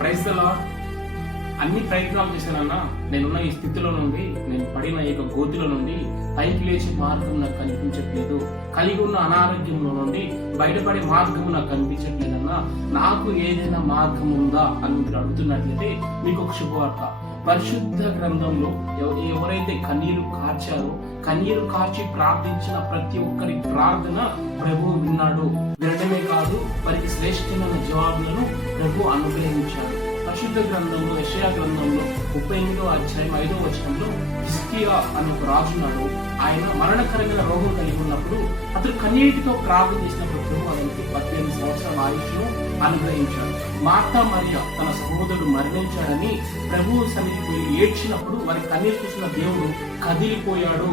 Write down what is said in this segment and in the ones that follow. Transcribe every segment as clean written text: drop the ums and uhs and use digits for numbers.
Praise the lord. అన్ని ప్రయత్నాలు చేశానన్నా, నేనున్న ఈ స్థితిలో నుండి, నేను పడిన ఈ గోతిలో నుండి పైకి లేచే మార్గం నాకు కనిపించట్లేదు. కలిగి ఉన్న అనారోగ్యంలో నుండి బయటపడే మార్గం నాకు కనిపించట్లేదన్నా, నాకు ఏదైనా మార్గం ఉందా అని మీరు అడుగుతున్నట్లయితే మీకు ఒక శుభవార్త. పరిశుద్ధ గ్రంథంలో ఎవరైతే కన్నీరు కార్చారో, కన్నీరు కార్చి ప్రార్థించిన ప్రతి ఒక్కరి ప్రార్థన ప్రభు విన్నాడు. వినడమే కాదు, వారికి శ్రేష్టమైన జవాబులను ప్రభు అనుగ్రహించాడు. పరిశుద్ధ గ్రంథంలో యెషయా గ్రంథంలో 38వ అధ్యాయం 5వ వచనంలో హిజ్కియా అనే ఒక రాజున్నాడు. ఆయన మరణకరమైన రోగం కలిగి ఉన్నప్పుడు అతడు కన్నీటితో ప్రార్థన చేసినప్పుడు ప్రభు అతనికి 18 సంవత్సరాల ఆయుష్ను అనుగ్రహించాడు. మార్తా మరియ తన సహోదరుడు మరణించాడని ప్రభువు సన్నిధికి వెళ్ళి ఏడ్చినప్పుడు వారి కన్నీరు చూసిన దేవుడు కదిలిపోయాడు.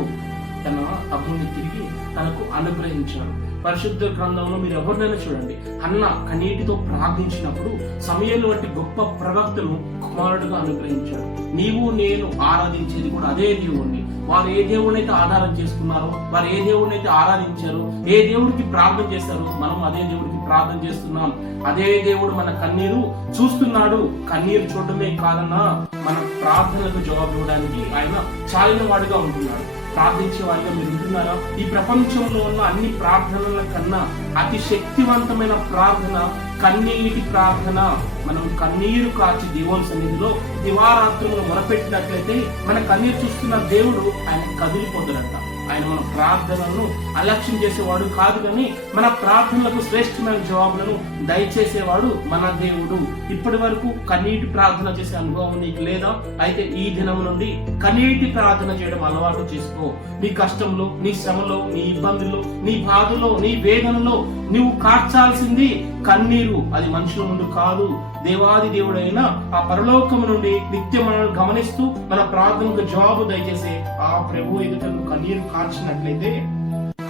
తన తమ్ముడిని తిరిగి తనకు అనుగ్రహించాడు. పరిశుద్ధ గ్రంథంలో మీరు ఎవరినైనా చూడండి, హన్న కన్నీటితో ప్రార్థించినప్పుడు సమూయేలు వంటి గొప్ప ప్రవక్తను కుమారుడుగా అనుగ్రహించాడు. నీవు నేను ఆరాధించేది కూడా అదే దేవుణ్ణి. వారు ఏ దేవుడినైతే ఆధారం చేసుకున్నారో, వారు ఏ దేవుడినైతే ఆరాధించారో, ఏ దేవుడికి ప్రార్థన చేశారో, మనం అదే దేవుడికి ప్రార్థన చేస్తున్నాం. అదే దేవుడు మన కన్నీరు చూస్తున్నాడు. కన్నీరు చూడటమే కాదన్నా, మన ప్రార్థనలకు జవాబు ఇవ్వడానికి ఆయన చాలిన వాడుగా ఉంటున్నాడు. ప్రార్థించే వారిగా మీరు ఉంటున్నారా? ఈ ప్రపంచంలో ఉన్న అన్ని ప్రార్థనల కన్నా అతి శక్తివంతమైన ప్రార్థన కన్నీటి ప్రార్థన. మనం కన్నీరు కాచి దేవుని సన్నిధిలో దివారాత్రులను మొరపెట్టినట్లయితే మన కన్నీరు చూస్తున్న దేవుడు ఆయన కదిలిపోతాడంట. ఆయన మన ప్రార్థనలను అలక్ష్యం చేసేవాడు కాదు, కానీ మన ప్రార్థనలకు శ్రేష్టమైన జవాబులను దయచేసేవాడు మన దేవుడు. ఇప్పటి వరకు కన్నీటి ప్రార్థన చేసే అనుభవం నీకు లేదా? అయితే ఈ దినం నుండి కన్నీటి ప్రార్థన చేయడం అలవాటు చేసుకో. నీ కష్టంలో, నీ శ్రమలో, నీ ఇబ్బందుల్లో, నీ బాధలో, నీ వేదనలో నువ్వు కార్చాల్సింది కన్నీరు. అది మనుషుల ముందు కాదు, దేవాది దేవుడైన ఆ పరలోకము నుండి నిత్యం మనల్ని గమనిస్తూ మన ప్రార్థనకు జవాబు దయచేసే ఆ ప్రభు ఎదుట నువ్వు కన్నీరు కార్చినట్లయితే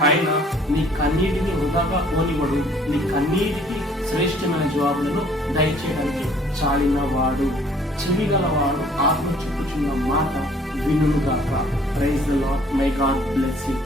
ఆయన నీ కన్నీటిని వృధాగా పోనివ్వడు. నీ కన్నీటికి శ్రేష్టమైన జవాబులను దయచేయడానికి చాలిన వాడు. చెవిగలవాడు ఆత్మ చెప్పుచున్న మాట వినుగాక. Praise the Lord. May God bless you.